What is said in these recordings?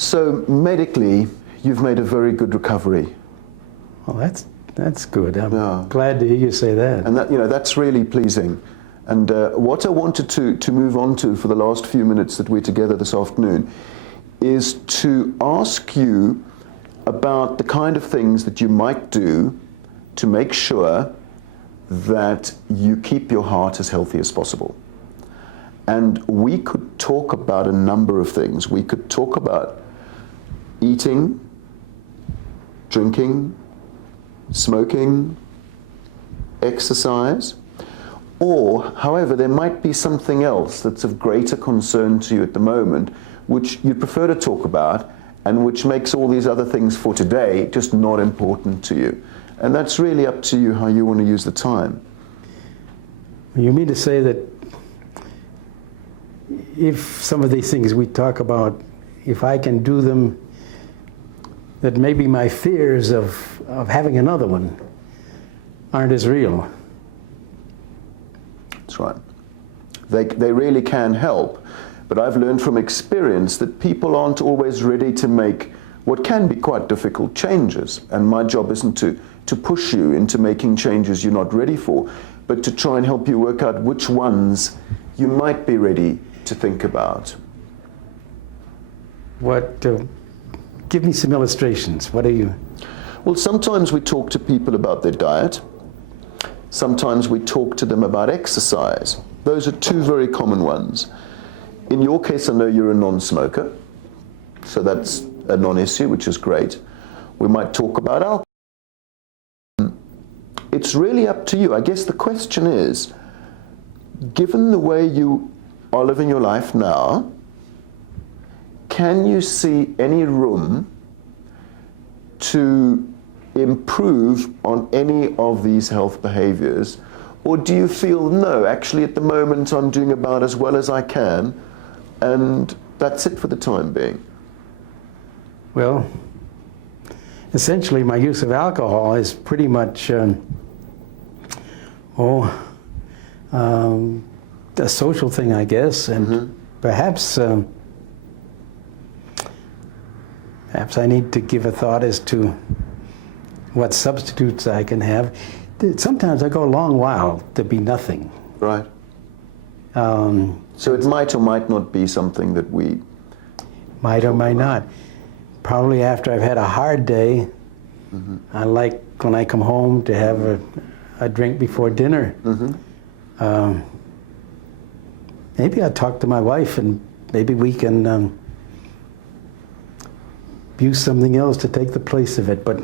So medically, you've made a very good recovery. Well, that's good. I'm glad to hear you say that. And that, that's really pleasing. And what I wanted to move on to for the last few minutes that we're together this afternoon is to ask you about the kind of things that you might do to make sure that you keep your heart as healthy as possible. And we could talk about a number of things. We could talk about eating, drinking, smoking, exercise, or, however, there might be something else that's of greater concern to you at the moment, which you'd prefer to talk about, and which makes all these other things for today just not important to you. And that's really up to you how you want to use the time. You mean to say that if some of these things we talk about, if I can do them, that maybe my fears of having another one aren't as real? That's right. They really can help. But I've learned from experience that people aren't always ready to make what can be quite difficult changes. And my job isn't to push you into making changes you're not ready for, but to try and help you work out which ones you might be ready to think about. Give me some illustrations. What are you? Well, sometimes we talk to people about their diet. Sometimes we talk to them about exercise. Those are two very common ones. In your case, I know you're a non-smoker, so that's a non-issue, which is great. We might talk about alcohol. It's really up to you. I guess the question is, given the way you are living your life now, can you see any room to improve on any of these health behaviors? Or do you feel, no, actually at the moment I'm doing about as well as I can, and that's it for the time being? Well, essentially my use of alcohol is pretty much a social thing, I guess, and perhaps I need to give a thought as to what substitutes I can have. Sometimes I go a long while to be nothing. Right. So it might or might not be something that we... Might or might not. Probably after I've had a hard day, I like when I come home to have a drink before dinner. Maybe I'll talk to my wife and maybe we can use something else to take the place of it. But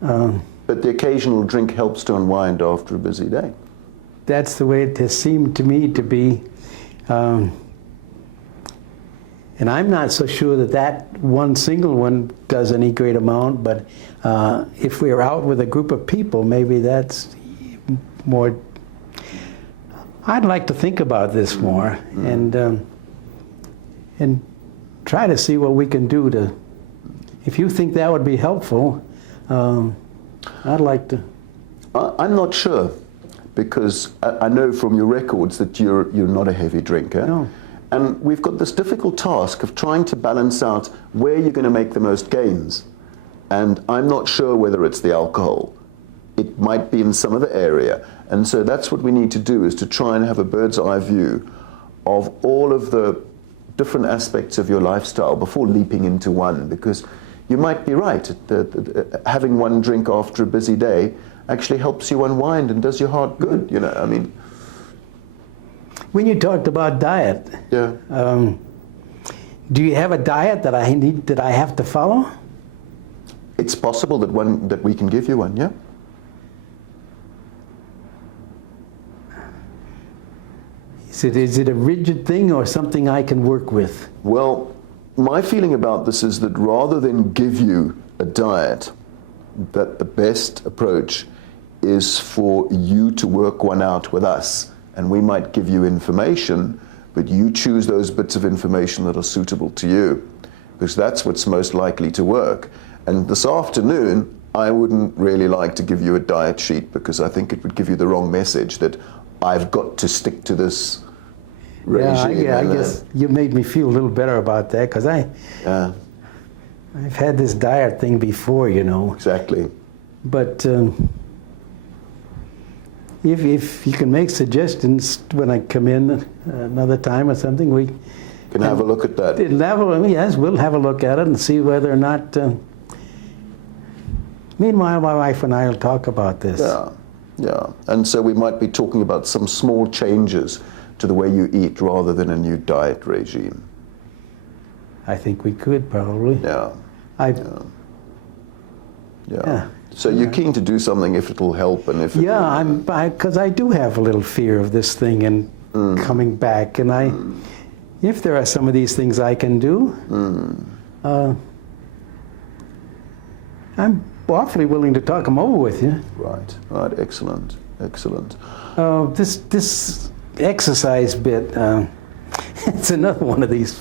the occasional drink helps to unwind after a busy day. That's the way it has seemed to me to be. And I'm not so sure that one single one does any great amount, but if we're out with a group of people, maybe that's more. I'd like to think about this more and try to see what we can do to. If you think that would be helpful, I'd like to. I'm not sure, because I know from your records that you're not a heavy drinker. No. And we've got this difficult task of trying to balance out where you're going to make the most gains. And I'm not sure whether it's the alcohol. It might be in some other area. And so that's what we need to do, is to try and have a bird's eye view of all of the different aspects of your lifestyle before leaping into one, because you might be right. Having one drink after a busy day actually helps you unwind and does your heart good, I mean. When you talked about diet, do you have a diet that I have to follow? It's possible that we can give you one, yeah. Is it a rigid thing or something I can work with? Well, my feeling about this is that rather than give you a diet, that the best approach is for you to work one out with us. And we might give you information, but you choose those bits of information that are suitable to you, because that's what's most likely to work. And this afternoon, I wouldn't really like to give you a diet sheet, because I think it would give you the wrong message that I've got to stick to this regime. Yeah, I guess you made me feel a little better about that, because I've had this diet thing before, you know. Exactly. But if you can make suggestions when I come in another time or something, we Can have a look at that. yes, we'll have a look at it and see whether or not. Meanwhile, my wife and I will talk about this. Yeah, yeah. And so we might be talking about some small changes to the way you eat rather than a new diet regime. I think we could probably. Yeah. Yeah. Yeah. So you're keen to do something if it'll help and if Yeah, because I do have a little fear of this thing and coming back, and if there are some of these things I can do, I'm awfully willing to talk them over with you. Right, right, excellent, excellent. This exercise bit, it's another one of these.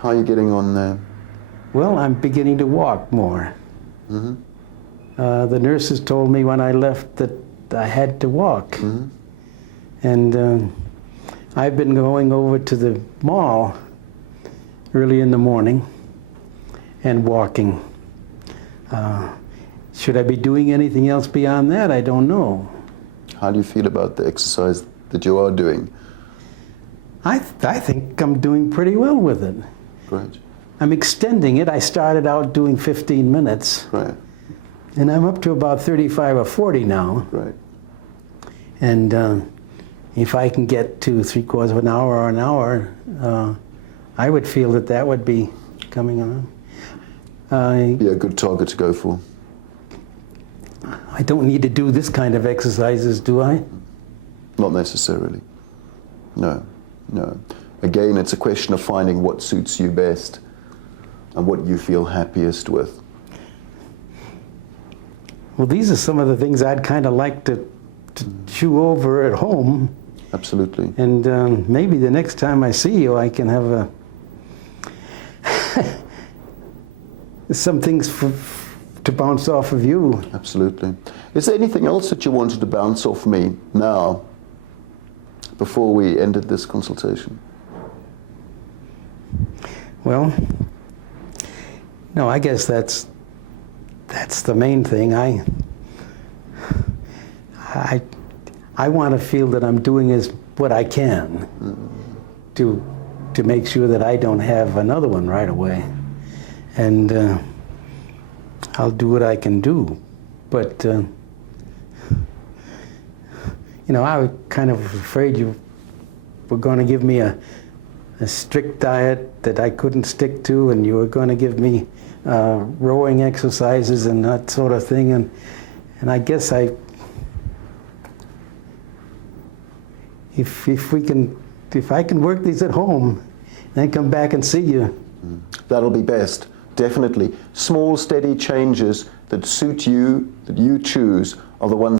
How are you getting on there? Well, I'm beginning to walk more. Mm-hmm. The nurses told me when I left that I had to walk. Mm-hmm. And I've been going over to the mall early in the morning and walking. Should I be doing anything else beyond that? I don't know. How do you feel about the exercise that you are doing? I think I'm doing pretty well with it. Great. I'm extending it. I started out doing 15 minutes, Right, and I'm up to about 35 or 40 now. right. And if I can get to 3/4 of an hour or an hour, I would feel that that would be coming on. Be a good target to go for. I don't need to do this kind of exercises, do I? Not necessarily. No, no. Again, it's a question of finding what suits you best and what you feel happiest with. Well, these are some of the things I'd kind of like to chew over at home. Absolutely. And maybe the next time I see you, I can have some things to bounce off of you. Absolutely. Is there anything else that you wanted to bounce off me now, before we ended this consultation? Well, no, I guess that's the main thing. I want to feel that I'm doing what I can to make sure that I don't have another one right away. And I'll do what I can do. But, I was kind of afraid you were going to give me a strict diet that I couldn't stick to, and you were going to give me rowing exercises and that sort of thing. And I guess if I can work these at home, then come back and see you. That'll be best, definitely. Small, steady changes that suit you, that you choose, are the ones